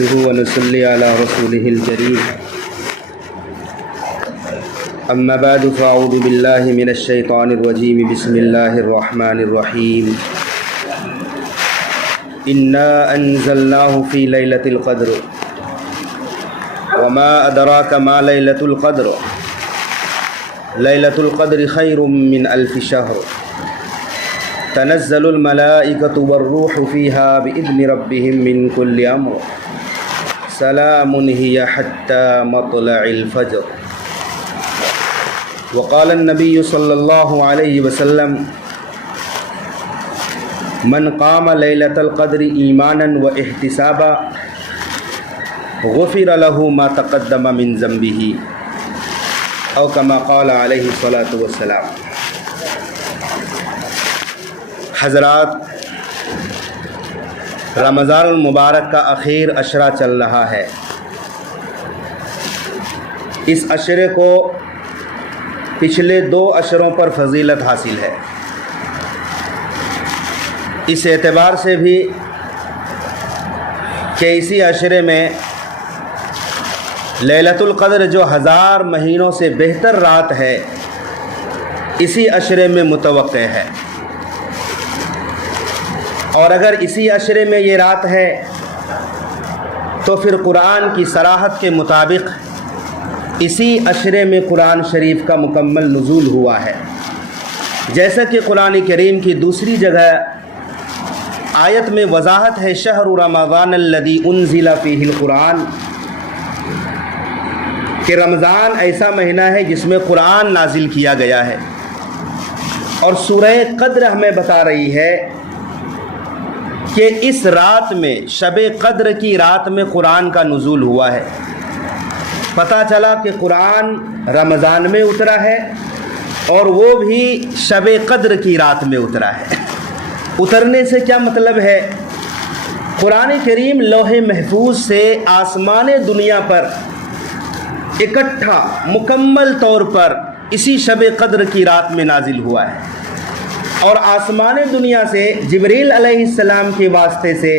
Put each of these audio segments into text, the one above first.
نحمده ونصلي على رسوله الكريم أما بعد فأعوذ بالله من الشيطان الرجيم بسم الله الرحمن الرحيم إنا أنزلناه في ليلة القدر وما أدراك ما ليلة القدر ليلة القدر خير من ألف شهر تنزل الملائكة والروح فيها بإذن ربهم من كل أمر سلام هي حتى مطلع الفجر وقال النبي صلى الله عليه وسلم من قام ليلة القدر إيمانا واحتسابا غفر له ما تقدم من ذنبه او كما قال علیہ الصلاۃ والسلام۔ حضرات، رمضان المبارک کا اخیر عشرہ چل رہا ہے۔ اس عشرے کو پچھلے 2 عشروں پر فضیلت حاصل ہے۔ اس اعتبار سے بھی کہ اسی عشرے میں لیلۃ القدر جو 1000 مہینوں سے بہتر رات ہے، اسی عشرے میں متوقع ہے، اور اگر اسی عشرے میں یہ رات ہے تو پھر قرآن کی صراحت کے مطابق اسی عشرے میں قرآن شریف کا مکمل نزول ہوا ہے، جیسا کہ قرآن کریم کی دوسری جگہ آیت میں وضاحت ہے، شہر رمضان الذی انزل فیہ القرآن، کہ رمضان ایسا مہینہ ہے جس میں قرآن نازل کیا گیا ہے۔ اور سورہ قدر ہمیں بتا رہی ہے کہ اس رات میں، شب قدر کی رات میں قرآن کا نزول ہوا ہے۔ پتہ چلا کہ قرآن رمضان میں اترا ہے اور وہ بھی شب قدر کی رات میں اترا ہے۔ اترنے سے کیا مطلب ہے؟ قرآن کریم لوح محفوظ سے آسمان دنیا پر اکٹھا مکمل طور پر اسی شب قدر کی رات میں نازل ہوا ہے، اور آسمان دنیا سے جبریل علیہ السلام کے واسطے سے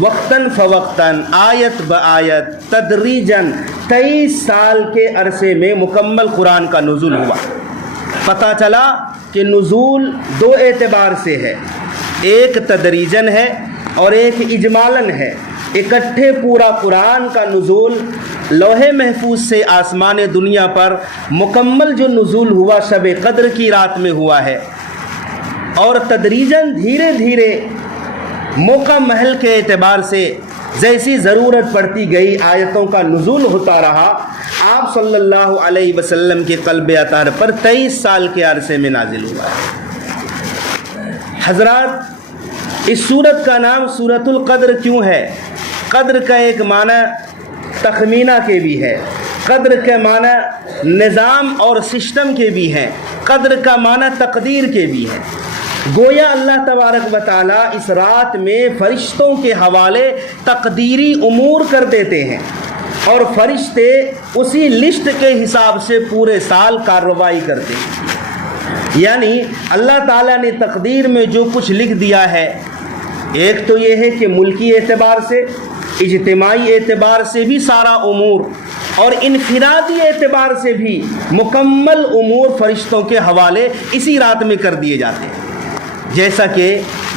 وقتاً فوقتاً، آیت بآیت، تدریجاً 23 سال کے عرصے میں مکمل قرآن کا نزول ہوا۔ پتہ چلا کہ نزول 2 اعتبار سے ہے، ایک تدریجاً ہے اور ایک اجمالاً ہے۔ اکٹھے پورا قرآن کا نزول لوح محفوظ سے آسمان دنیا پر مکمل جو نزول ہوا شب قدر کی رات میں ہوا ہے، اور تدریجاً دھیرے دھیرے موقع محل کے اعتبار سے جیسی ضرورت پڑتی گئی آیتوں کا نزول ہوتا رہا۔ آپ صلی اللہ علیہ وسلم کے قلب اطہر پر 23 سال کے عرصے میں نازل ہوا ہے۔ حضرات، اس سورت کا نام سورۃ القدر کیوں ہے؟ قدر کا ایک معنی تخمینہ کے بھی ہے، قدر کے معنی نظام اور سسٹم کے بھی ہیں، قدر کا معنی تقدیر کے بھی ہے۔ گویا اللہ تبارک و تعالیٰ اس رات میں فرشتوں کے حوالے تقدیری امور کر دیتے ہیں، اور فرشتے اسی لسٹ کے حساب سے پورے سال کارروائی کرتے ہیں۔ یعنی اللہ تعالیٰ نے تقدیر میں جو کچھ لکھ دیا ہے، ایک تو یہ ہے کہ ملکی اعتبار سے، اجتماعی اعتبار سے بھی سارا امور، اور انفرادی اعتبار سے بھی مکمل امور فرشتوں کے حوالے اسی رات میں کر دیے جاتے ہیں۔ جیسا کہ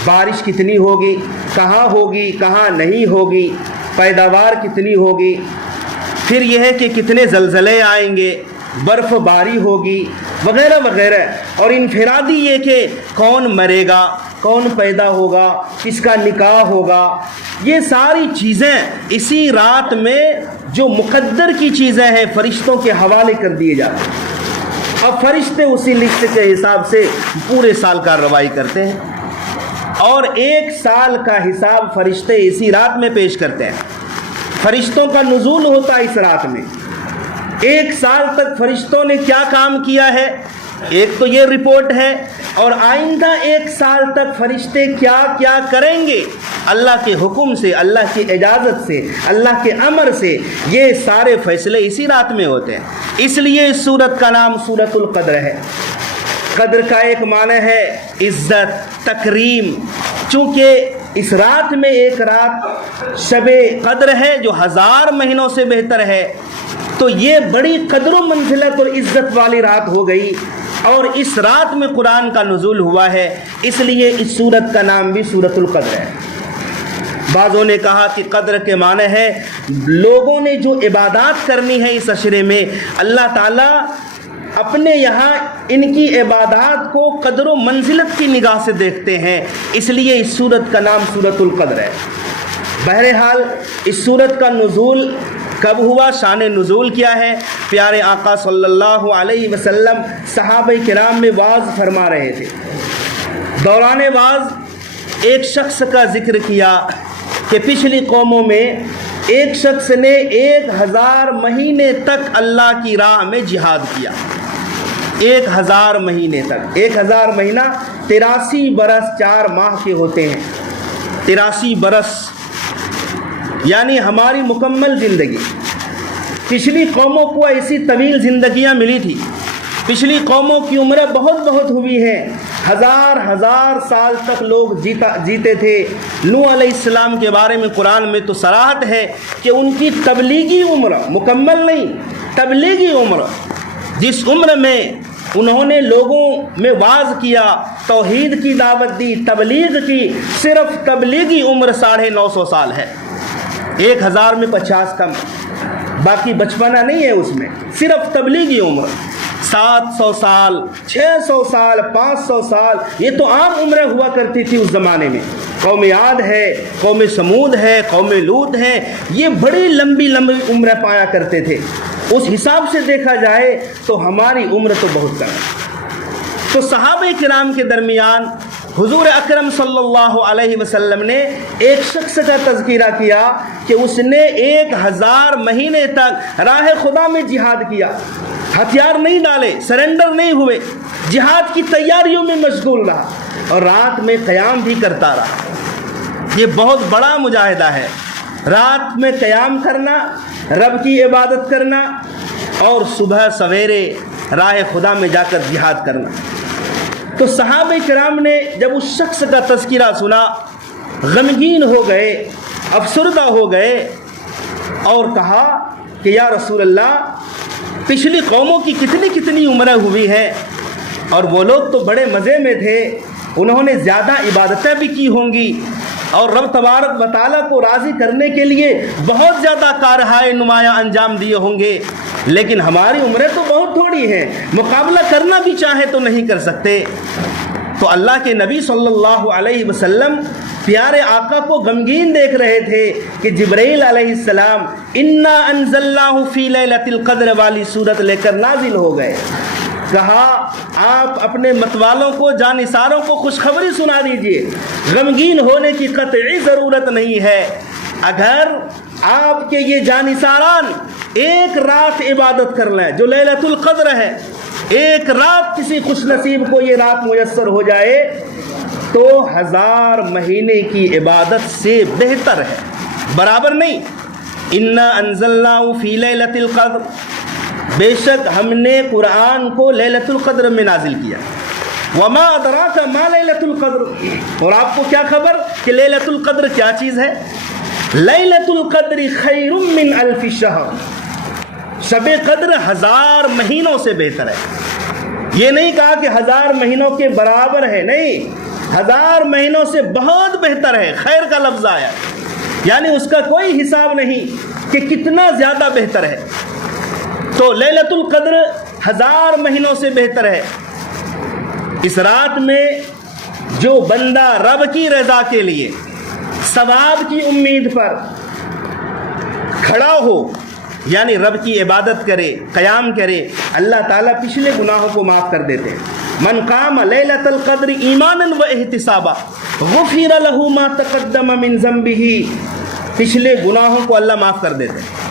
بارش کتنی ہوگی، کہاں نہیں ہوگی، پیداوار کتنی ہوگی، پھر یہ ہے کہ کتنے زلزلے آئیں گے، برف باری ہوگی، وغیرہ وغیرہ۔ اور انفرادی یہ کہ کون مرے گا، کون پیدا ہوگا، کس کا نکاح ہوگا، یہ ساری چیزیں اسی رات میں جو مقدر کی چیزیں ہیں فرشتوں کے حوالے کر دیے جاتے ہیں، اور فرشتے اسی لسٹ کے حساب سے پورے سال کارروائی کرتے ہیں، اور 1 سال کا حساب فرشتے اسی رات میں پیش کرتے ہیں۔ فرشتوں کا نزول ہوتا ہے اس رات میں۔ 1 سال تک فرشتوں نے کیا کام کیا ہے، ایک تو یہ رپورٹ ہے، اور آئندہ 1 سال تک فرشتے کیا کیا کریں گے، اللہ کے حکم سے، اللہ کی اجازت سے، اللہ کے امر سے، یہ سارے فیصلے اسی رات میں ہوتے ہیں۔ اس لیے اس سورت کا نام سورۃ القدر ہے۔ قدر کا ایک معنی ہے عزت، تکریم، چونکہ اس رات میں ایک رات شب قدر ہے جو 1000 مہینوں سے بہتر ہے، تو یہ بڑی قدر و منزلت اور عزت والی رات ہو گئی، اور اس رات میں قرآن کا نزول ہوا ہے، اس لیے اس سورت کا نام بھی سورۃ القدر ہے۔ بعضوں نے کہا کہ قدر کے معنی ہے لوگوں نے جو عبادات کرنی ہے اس عشرے میں، اللہ تعالیٰ اپنے یہاں ان کی عبادات کو قدر و منزلت کی نگاہ سے دیکھتے ہیں، اس لیے اس سورت کا نام سورۃ القدر ہے۔ بہرحال اس سورت کا نزول کب ہوا، شان نزول کیا ہے؟ پیارے آقا صلی اللہ علیہ وسلم صحابہ کرام میں وعظ فرما رہے تھے، دوران وعظ ایک شخص کا ذکر کیا کہ پچھلی قوموں میں ایک شخص نے 1000 مہینے تک اللہ کی راہ میں جہاد کیا، 1000 مہینے تک۔ 1000 مہینہ 83 برس 4 ماہ کے ہوتے ہیں، 83 برس یعنی ہماری مکمل زندگی۔ پچھلی قوموں کو ایسی طویل زندگیاں ملی تھی، پچھلی قوموں کی عمریں بہت بہت ہوئی ہیں، 1000 سال تک لوگ جیتے تھے۔ نوح علیہ السلام کے بارے میں قرآن میں تو صراحت ہے کہ ان کی تبلیغی عمر، مکمل نہیں، تبلیغی عمر، جس عمر میں انہوں نے لوگوں میں واعظ کیا، توحید کی دعوت دی، تبلیغ کی، صرف تبلیغی عمر 950 سال ہے۔ 1000 میں 50 کم، باقی بچپنا نہیں ہے اس میں، صرف تبلیغی عمر 700 سال، 600 سال، 500 سال، یہ تو عام عمریں ہوا کرتی تھی اس زمانے میں۔ قوم عاد ہے، قوم سمود ہے، قوم لوط ہے، یہ بڑی لمبی لمبی عمریں پایا کرتے تھے۔ اس حساب سے دیکھا جائے تو ہماری عمر تو بہت کم ہے۔ تو صحابہ کرام کے درمیان حضور اکرم صلی اللہ علیہ وسلم نے ایک شخص کا تذکرہ کیا کہ اس نے 1000 مہینے تک راہ خدا میں جہاد کیا، ہتھیار نہیں ڈالے، سرنڈر نہیں ہوئے، جہاد کی تیاریوں میں مشغول رہا اور رات میں قیام بھی کرتا رہا۔ یہ بہت بڑا مجاہدہ ہے، رات میں قیام کرنا، رب کی عبادت کرنا، اور صبح سویرے راہ خدا میں جا کر جہاد کرنا۔ تو صحابہ کرام نے جب اس شخص کا تذکرہ سنا، غمگین ہو گئے، افسردہ ہو گئے، اور کہا کہ یا رسول اللہ، پچھلی قوموں کی کتنی عمریں ہوئی ہیں، اور وہ لوگ تو بڑے مزے میں تھے، انہوں نے زیادہ عبادتیں بھی کی ہوں گی، اور رب تبارک و تعالیٰ کو راضی کرنے کے لیے بہت زیادہ کارہائے نمایاں انجام دیے ہوں گے، لیکن ہماری عمریں تو بہت تھوڑی ہیں، مقابلہ کرنا بھی چاہے تو نہیں کر سکتے۔ تو اللہ کے نبی صلی اللہ علیہ وسلم پیارے آقا کو غمگین دیکھ رہے تھے کہ جبرائیل علیہ السلام انا انزلناہ فی لیلۃ القدر والی صورت لے کر نازل ہو گئے۔ کہا آپ اپنے متوالوں کو، جانثاروں کو خوشخبری سنا دیجئے، غمگین ہونے کی قطعی ضرورت نہیں ہے۔ اگر آپ کے یہ جانثاران ایک رات عبادت کر لیں جو لیلۃ القدر ہے، ایک رات کسی خوش نصیب کو یہ رات میسر ہو جائے تو 1000 مہینے کی عبادت سے بہتر ہے، برابر نہیں۔ انا انزلناہ فی لیلۃ القدر، بے شک ہم نے قرآن کو لیلۃ القدر میں نازل کیا۔ وما ادراک ما لیلۃ القدر، اور آپ کو کیا خبر کہ لیلۃ القدر کیا چیز ہے؟ لیلۃ القدر خیر من الف شہر، شب قدر 1000 مہینوں سے بہتر ہے۔ یہ نہیں کہا کہ 1000 مہینوں کے برابر ہے، نہیں، 1000 مہینوں سے بہت بہتر ہے، خیر کا لفظ آیا، یعنی اس کا کوئی حساب نہیں کہ کتنا زیادہ بہتر ہے۔ تو لیلۃ القدر 1000 مہینوں سے بہتر ہے۔ اس رات میں جو بندہ رب کی رضا کے لیے، ثواب کی امید پر کھڑا ہو، یعنی رب کی عبادت کرے، قیام کرے، اللہ تعالیٰ پچھلے گناہوں کو معاف کر دیتے ہیں۔ من قام لیلۃ القدر ایمانا و احتسابا غفر له ما تقدم من ذنبه، پچھلے گناہوں کو اللہ معاف کر دیتے ہیں۔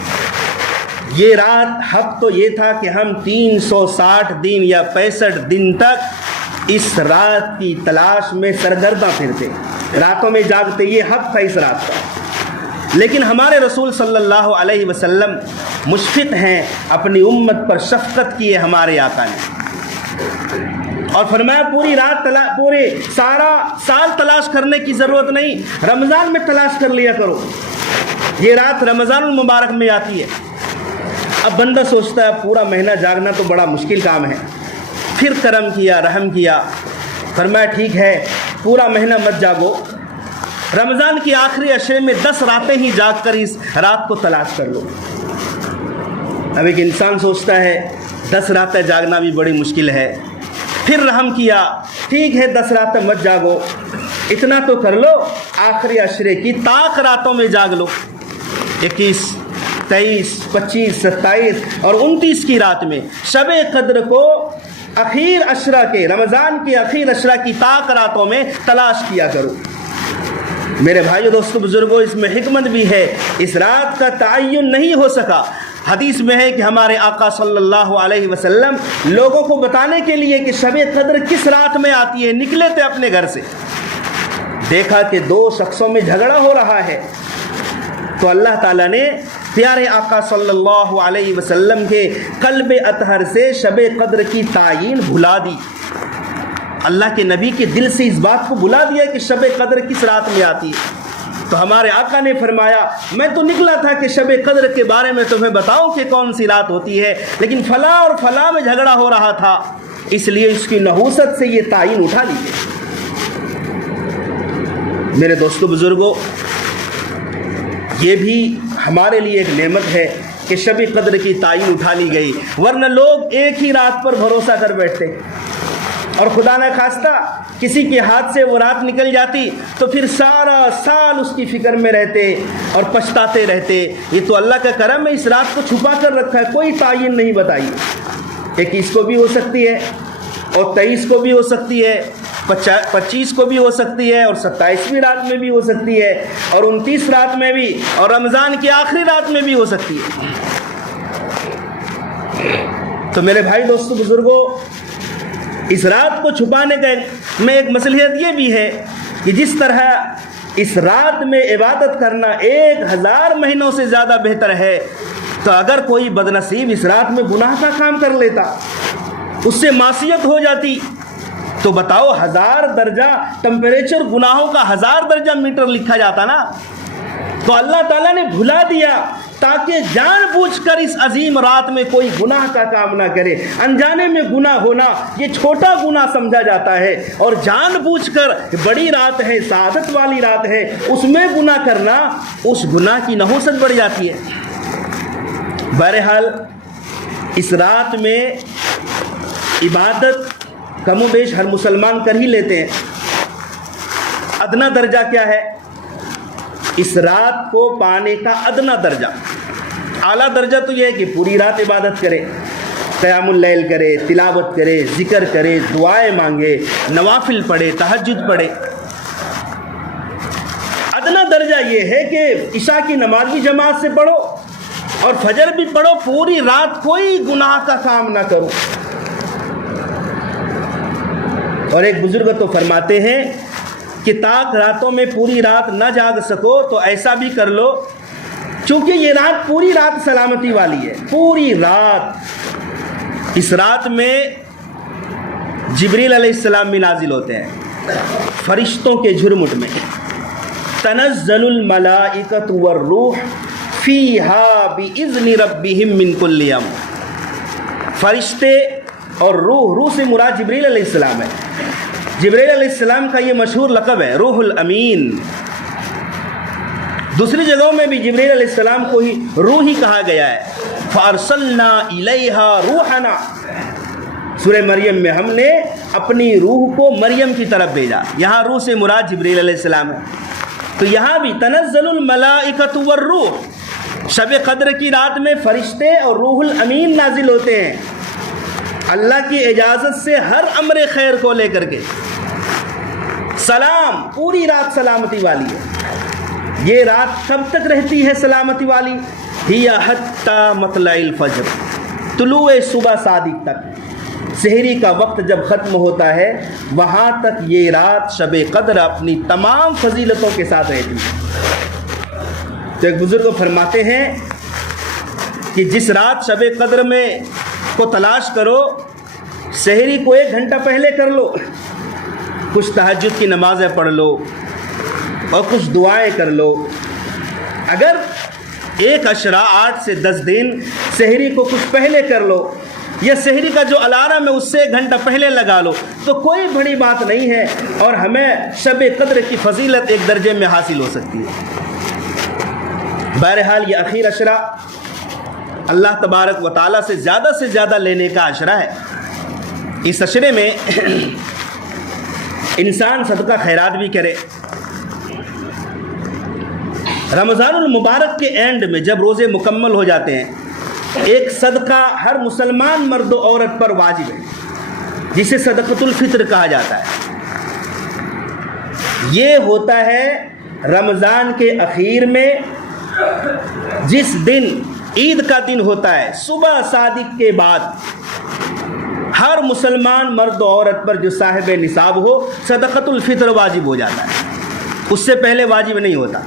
یہ رات حق تو یہ تھا کہ ہم 360 دن یا 65 دن تک اس رات کی تلاش میں سرگرداں پھرتے، راتوں میں جاگتے، یہ حق تھا اس رات کا۔ لیکن ہمارے رسول صلی اللہ علیہ وسلم مشفق ہیں، اپنی امت پر شفقت کی ہے ہمارے آقا نے، اور فرمایا پوری رات پورے سارا سال تلاش کرنے کی ضرورت نہیں، رمضان میں تلاش کر لیا کرو، یہ رات رمضان المبارک میں آتی ہے۔ اب بندہ سوچتا ہے پورا مہینہ جاگنا تو بڑا مشکل کام ہے، پھر کرم کیا، رحم کیا، فرمایا ٹھیک ہے پورا مہینہ مت جاگو، رمضان کی آخری عشرے میں 10 راتیں ہی جاگ کر اس رات کو تلاش کر لو۔ اب ایک انسان سوچتا ہے 10 راتیں جاگنا بھی بڑی مشکل ہے، پھر رحم کیا، ٹھیک ہے 10 راتیں مت جاگو، اتنا تو کر لو آخری عشرے کی طاق راتوں میں جاگ لو، 21، 23، 25، 27 اور 29 کی رات میں شب قدر کو اخیر عشرہ کے، رمضان کی اخیر عشرہ کی طاق راتوں میں تلاش کیا کرو۔ میرے بھائیو دوستو بزرگوں، اس میں حکمت بھی ہے، اس رات کا تعین نہیں ہو سکا۔ حدیث میں ہے کہ ہمارے آقا صلی اللہ علیہ وسلم لوگوں کو بتانے کے لیے کہ شب قدر کس رات میں آتی ہے نکلے تھے اپنے گھر سے، دیکھا کہ 2 شخصوں میں جھگڑا ہو رہا ہے، تو اللہ تعالیٰ نے پیارے آقا صلی اللہ علیہ وسلم کے قلب اطہر سے شب قدر کی تعین بھلا دی، اللہ کے نبی کے دل سے اس بات کو بلا دیا کہ شب قدر کس رات میں آتی ہے۔ تو ہمارے آقا نے فرمایا میں تو نکلا تھا کہ شب قدر کے بارے میں تمہیں بتاؤں کہ کون سی رات ہوتی ہے، لیکن فلاں اور فلاں میں جھگڑا ہو رہا تھا، اس لیے اس کی نحوست سے یہ تعین اٹھا لی گئی۔ میرے دوستو بزرگوں، یہ بھی ہمارے لیے ایک نعمت ہے کہ شب قدر کی تعین اٹھا لی گئی، ورنہ لوگ ایک ہی رات پر بھروسہ کر بیٹھتے اور خدا نہ خواستہ کسی کے ہاتھ سے وہ رات نکل جاتی تو پھر سارا سال اس کی فکر میں رہتے اور پچھتاتے رہتے۔ یہ تو اللہ کا کرم ہے، اس رات کو چھپا کر رکھا ہے، کوئی تعین نہیں بتائی، 21 کو بھی ہو سکتی ہے اور 23 کو بھی ہو سکتی ہے، 25 کو بھی ہو سکتی ہے اور 27ویں رات میں بھی ہو سکتی ہے اور 29 رات میں بھی اور رمضان کی آخری رات میں بھی ہو سکتی ہے۔ تو میرے بھائی دوستو بزرگوں، اس رات کو چھپانے کا میں ایک مصلحت یہ بھی ہے کہ جس طرح اس رات میں عبادت کرنا 1000 مہینوں سے زیادہ بہتر ہے، تو اگر کوئی بدنصیب اس رات میں گناہ کا کام کر لیتا، اس سے معصیت ہو جاتی، تو بتاؤ 1000 درجہ ٹمپریچر گناہوں کا 1000 درجہ میٹر لکھا جاتا نا۔ تو اللہ تعالیٰ نے بھلا دیا تاکہ جان بوجھ کر اس عظیم رات میں کوئی گناہ کا کام نہ کرے۔ انجانے میں گناہ ہونا یہ چھوٹا گناہ سمجھا جاتا ہے، اور جان بوجھ کر بڑی رات ہے، سعادت والی رات ہے، اس میں گناہ کرنا، اس گناہ کی نحوست بڑھ جاتی ہے۔ بہرحال اس رات میں عبادت کم و بیش ہر مسلمان کر ہی لیتے ہیں۔ ادنا درجہ کیا ہے؟ اس رات کو پانے کا ادنا درجہ، اعلیٰ درجہ تو یہ ہے کہ پوری رات عبادت کرے، قیام اللیل کرے، تلاوت کرے، ذکر کرے، دعائیں مانگے، نوافل پڑھے، تہجد پڑھے۔ ادنا درجہ یہ ہے کہ عشاء کی نماز بھی جماعت سے پڑھو اور فجر بھی پڑھو، پوری رات کوئی گناہ کا کام نہ کرو۔ اور ایک بزرگ تو فرماتے ہیں کہ طاق راتوں میں پوری رات نہ جاگ سکو تو ایسا بھی کر لو، چونکہ یہ رات پوری رات سلامتی والی ہے، پوری رات۔ اس رات میں جبریل علیہ السلام بھی نازل ہوتے ہیں فرشتوں کے جھرمٹ میں، تنزل الملائکۃ والروح فیہا باذن ربہم من کل امر۔ فرشتے اور روح سے مراد جبریل علیہ السلام ہے۔ جبریل علیہ السلام کا یہ مشہور لقب ہے روح الامین۔ دوسری جگہوں میں بھی جبریل علیہ السلام کو ہی روح ہی کہا گیا ہے، فارسلنا الیہا روحنا۔ سورہ مریم میں ہم نے اپنی روح کو مریم کی طرف بھیجا، یہاں روح سے مراد جبریل علیہ السلام ہے۔ تو یہاں بھی تنزل الملائکۃ والروح، شب قدر کی رات میں فرشتے اور روح الامین نازل ہوتے ہیں، اللہ کی اجازت سے ہر امر خیر کو لے کر کے۔ سلام، پوری رات سلامتی والی ہے۔ یہ رات کب تک رہتی ہے سلامتی والی؟ ہی حتی مطلع الفجر، طلوع صبح صادق تک، سحری کا وقت جب ختم ہوتا ہے وہاں تک یہ رات شب قدر اپنی تمام فضیلتوں کے ساتھ رہتی ہے۔ تو ایک بزرگ فرماتے ہیں کہ جس رات شب قدر میں کو تلاش کرو، سحری کو 1 گھنٹہ پہلے کر لو، کچھ تہجد کی نمازیں پڑھ لو اور کچھ دعائیں کر لو۔ اگر ایک عشرہ 8 سے 10 دن سحری کو کچھ پہلے کر لو، یا سحری کا جو الارم ہے اس سے 1 گھنٹہ پہلے لگا لو، تو کوئی بڑی بات نہیں ہے، اور ہمیں شب قدر کی فضیلت ایک درجے میں حاصل ہو سکتی ہے۔ بہرحال یہ اخیر عشرہ اللہ تبارک و تعالیٰ سے زیادہ لینے کا عشرہ ہے۔ اس عشرے میں انسان صدقہ خیرات بھی کرے۔ رمضان المبارک کے اینڈ میں جب روزے مکمل ہو جاتے ہیں، ایک صدقہ ہر مسلمان مرد و عورت پر واجب ہے، جسے صدقۃ الفطر کہا جاتا ہے۔ یہ ہوتا ہے رمضان کے اخیر میں، جس دن عید کا دن ہوتا ہے، صبح صادق کے بعد ہر مسلمان مرد و عورت پر جو صاحب نصاب ہو صدقۃ الفطر واجب ہو جاتا ہے، اس سے پہلے واجب نہیں ہوتا۔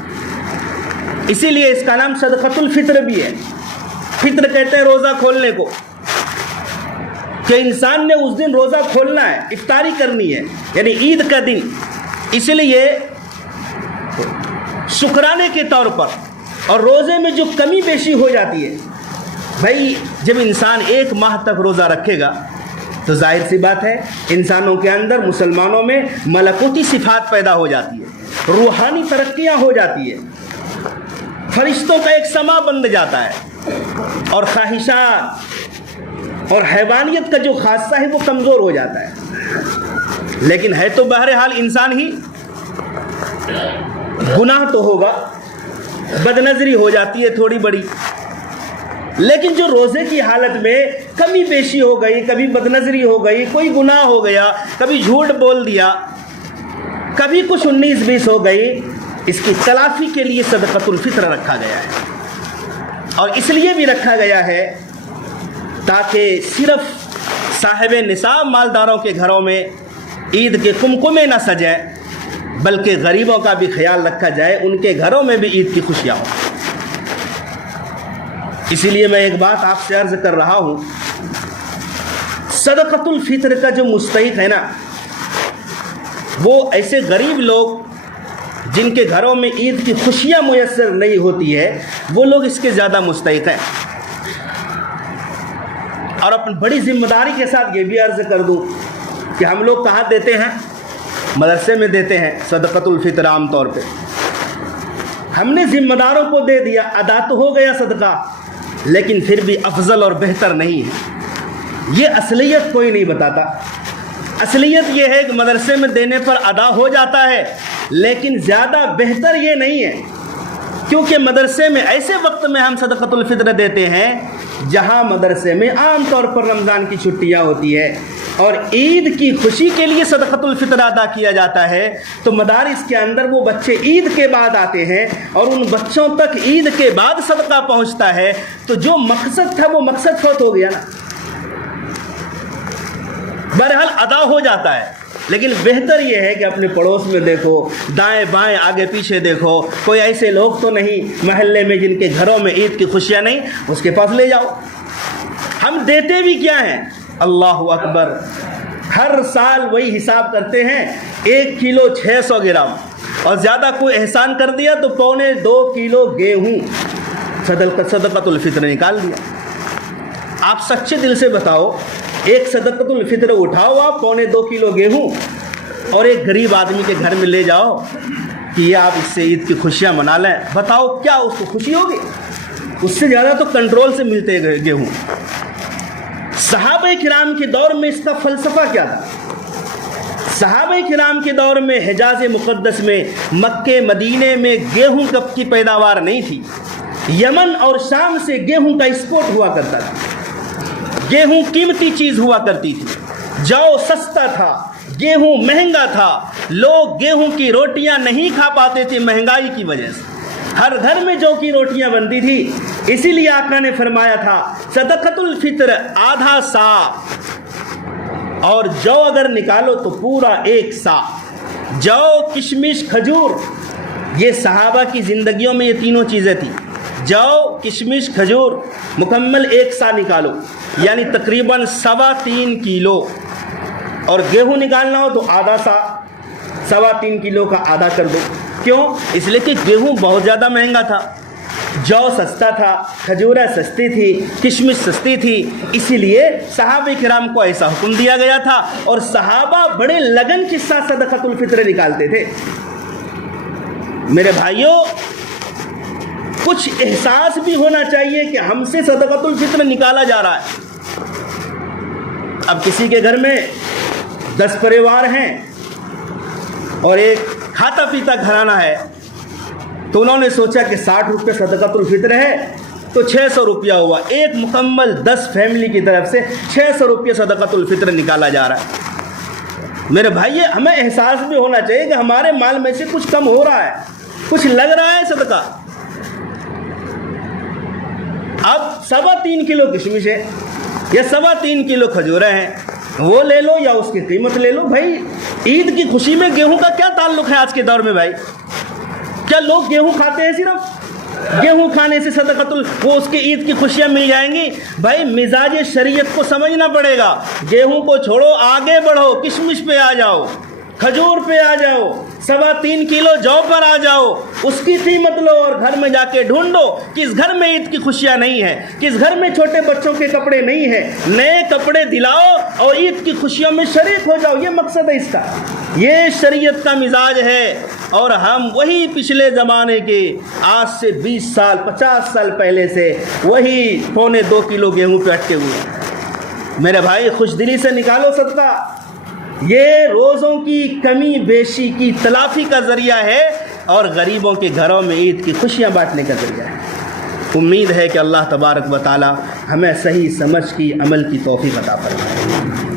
اسی لیے اس کا نام صدقۃ الفطر بھی ہے۔ فطر کہتے ہیں روزہ کھولنے کو، کہ انسان نے اس دن روزہ کھولنا ہے، افطاری کرنی ہے، یعنی عید کا دن۔ اس لیے شکرانے کے طور پر اور روزے میں جو کمی بیشی ہو جاتی ہے، بھائی جب انسان 1 ماہ تک روزہ رکھے گا تو ظاہر سی بات ہے انسانوں کے اندر، مسلمانوں میں ملکوتی صفات پیدا ہو جاتی ہے، روحانی ترقیاں ہو جاتی ہے، فرشتوں کا ایک سما بن جاتا ہے، اور خواہشات اور حیوانیت کا جو خاصہ ہے وہ کمزور ہو جاتا ہے۔ لیکن ہے تو بہرحال انسان ہی، گناہ تو ہوگا، بدنظری ہو جاتی ہے تھوڑی بڑی، لیکن جو روزے کی حالت میں کمی بیشی ہو گئی، کبھی بدنظری ہو گئی، کوئی گناہ ہو گیا، کبھی جھوٹ بول دیا، کبھی کچھ 19-20 ہو گئی، اس کی تلافی کے لیے صدقۃ الفطر رکھا گیا ہے۔ اور اس لیے بھی رکھا گیا ہے تاکہ صرف صاحب نصاب مالداروں کے گھروں میں عید کے قمقمے نہ سجیں، بلکہ غریبوں کا بھی خیال رکھا جائے، ان کے گھروں میں بھی عید کی خوشیاں ہوں۔ اسی لیے میں ایک بات آپ سے عرض کر رہا ہوں، صدقۃ الفطر کا جو مستحق ہے نا، وہ ایسے غریب لوگ جن کے گھروں میں عید کی خوشیاں میسر نہیں ہوتی ہے، وہ لوگ اس کے زیادہ مستحق ہیں۔ اور اپنی بڑی ذمہ داری کے ساتھ یہ بھی عرض کر دوں کہ ہم لوگ کہاں دیتے ہیں؟ مدرسے میں دیتے ہیں صدقۃ الفطر عام طور پہ۔ ہم نے ذمہ داروں کو دے دیا، ادا تو ہو گیا صدقہ، لیکن پھر بھی افضل اور بہتر نہیں ہے۔ یہ اصلیت کوئی نہیں بتاتا۔ اصلیت یہ ہے کہ مدرسے میں دینے پر ادا ہو جاتا ہے، لیکن زیادہ بہتر یہ نہیں ہے، کیونکہ مدرسے میں ایسے وقت میں ہم صدقۃ الفطر دیتے ہیں جہاں مدرسے میں عام طور پر رمضان کی چھٹیاں ہوتی ہے، اور عید کی خوشی کے لیے صدقۃ الفطر ادا کیا جاتا ہے، تو مدارس کے اندر وہ بچے عید کے بعد آتے ہیں، اور ان بچوں تک عید کے بعد صدقہ پہنچتا ہے، تو جو مقصد تھا وہ مقصد فوت ہو گیا نا۔ بہرحال ادا ہو جاتا ہے، لیکن بہتر یہ ہے کہ اپنے پڑوس میں دیکھو، دائیں بائیں آگے پیچھے دیکھو، کوئی ایسے لوگ تو نہیں محلے میں جن کے گھروں میں عید کی خوشیاں نہیں، اس کے پاس لے جاؤ۔ ہم دیتے بھی کیا ہیں؟ اللہ اکبر، ہر سال وہی حساب کرتے ہیں، 1 کلو 600 گرام، اور زیادہ کوئی احسان کر دیا تو 2.25 کلو گیہوں صدقۃ الفطر نکال دیا۔ آپ سچے دل سے بتاؤ، ایک صدقۃ الفطر اٹھاؤ آپ 2.25 کلو گیہوں، اور ایک غریب آدمی کے گھر میں لے جاؤ کہ یہ آپ اس سے عید کی خوشیاں منا لیں، بتاؤ کیا اس کو خوشی ہوگی؟ اس سے زیادہ تو کنٹرول سے ملتے ہیں گیہوں۔ صحابہ کرام کے دور میں اس کا فلسفہ کیا تھا؟ صحابہ کرام کے دور میں حجاز مقدس میں، مکے مدینے میں گیہوں کی پیداوار نہیں تھی۔ یمن اور شام سے گیہوں کا ایکسپورٹ ہوا کرتا تھا۔ گیہوں قیمتی چیز ہوا کرتی تھی، جو سستا تھا، گیہوں مہنگا تھا، لوگ گیہوں کی روٹیاں نہیں کھا پاتے تھے مہنگائی کی وجہ سے، ہر گھر میں جو کی روٹیاں بنتی تھی۔ اسی لیے آقا نے فرمایا تھا صدقۃ الفطر آدھا سا، اور جو اگر نکالو تو پورا 1 سا۔ جو، کشمش، کھجور، یہ صحابہ کی زندگیوں میں یہ تینوں چیزیں تھیں۔ جو، کشمش، کھجور، مکمل 1 سا نکالو، یعنی تقریباً 3.25 کلو، اور گیہوں نکالنا ہو تو آدھا سا 3.25 کلو کا آدھا کر دو. کیوں؟ اس لیے کہ گیہوں بہت زیادہ مہنگا تھا، جو سستا تھا، کھجوریں سستی تھی، کشمش سستی تھی، اسی لیے صحابہ کرام کو ایسا حکم دیا گیا تھا. اور صحابہ بڑے لگن کے ساتھ صدقۃ الفطر نکالتے تھے. میرے بھائیوں، کچھ احساس بھی ہونا چاہیے کہ ہم سے صدقۃ الفطر نکالا جا رہا ہے. اب کسی کے گھر میں 10 پریوار ہیں اور ایک کھاتا پیتا گھرانہ ہے، تو انہوں نے سوچا کہ 60 روپے صدقۃ الفطر ہے تو 600 روپیہ ہوا. ایک مکمل 10 فیملی کی طرف سے 600 روپیہ صدقۃ الفطر نکالا جا رہا ہے. میرے بھائی، ہمیں احساس بھی ہونا چاہیے کہ ہمارے مال میں سے کچھ کم ہو رہا ہے، کچھ لگ رہا ہے صدقہ. اب 3.25 کلو کشمش ہے یا 3.25 کلو کھجوریں ہیں، وہ لے لو یا اس کی قیمت لے لو. بھائی، عید کی خوشی میں گیہوں کا کیا تعلق ہے آج کے دور میں؟ بھائی، کیا لوگ گیہوں کھاتے ہیں؟ صرف گیہوں کھانے سے صدقۃ وہ اس کی عید کی خوشیاں مل جائیں گی؟ بھائی، مزاج شریعت کو سمجھنا پڑے گا. گیہوں کو چھوڑو، آگے بڑھو، کشمش پہ آ جاؤ، کھجور پہ آ جاؤ، 3.25 کلو جو پر آ جاؤ، اس کی قیمت لو اور گھر میں جا کے ڈھونڈو کس گھر میں عید کی خوشیاں نہیں ہیں، کس گھر میں چھوٹے بچوں کے کپڑے نہیں ہیں. نئے کپڑے دلاؤ اور عید کی خوشیوں میں شریک ہو جاؤ. یہ مقصد ہے اس کا، یہ شریعت کا مزاج ہے. اور ہم وہی پچھلے زمانے کے آج سے 20 سال 50 سال پہلے سے وہی 2.25 کلو گیہوں پہ اٹکے ہوئے. میرے بھائی، خوش دلی سے نکالو صدقہ. یہ روزوں کی کمی بیشی کی تلافی کا ذریعہ ہے اور غریبوں کے گھروں میں عید کی خوشیاں بانٹنے کا ذریعہ ہے. امید ہے کہ اللہ تبارک و تعالی ہمیں صحیح سمجھ کی عمل کی توفیق عطا فرمائے.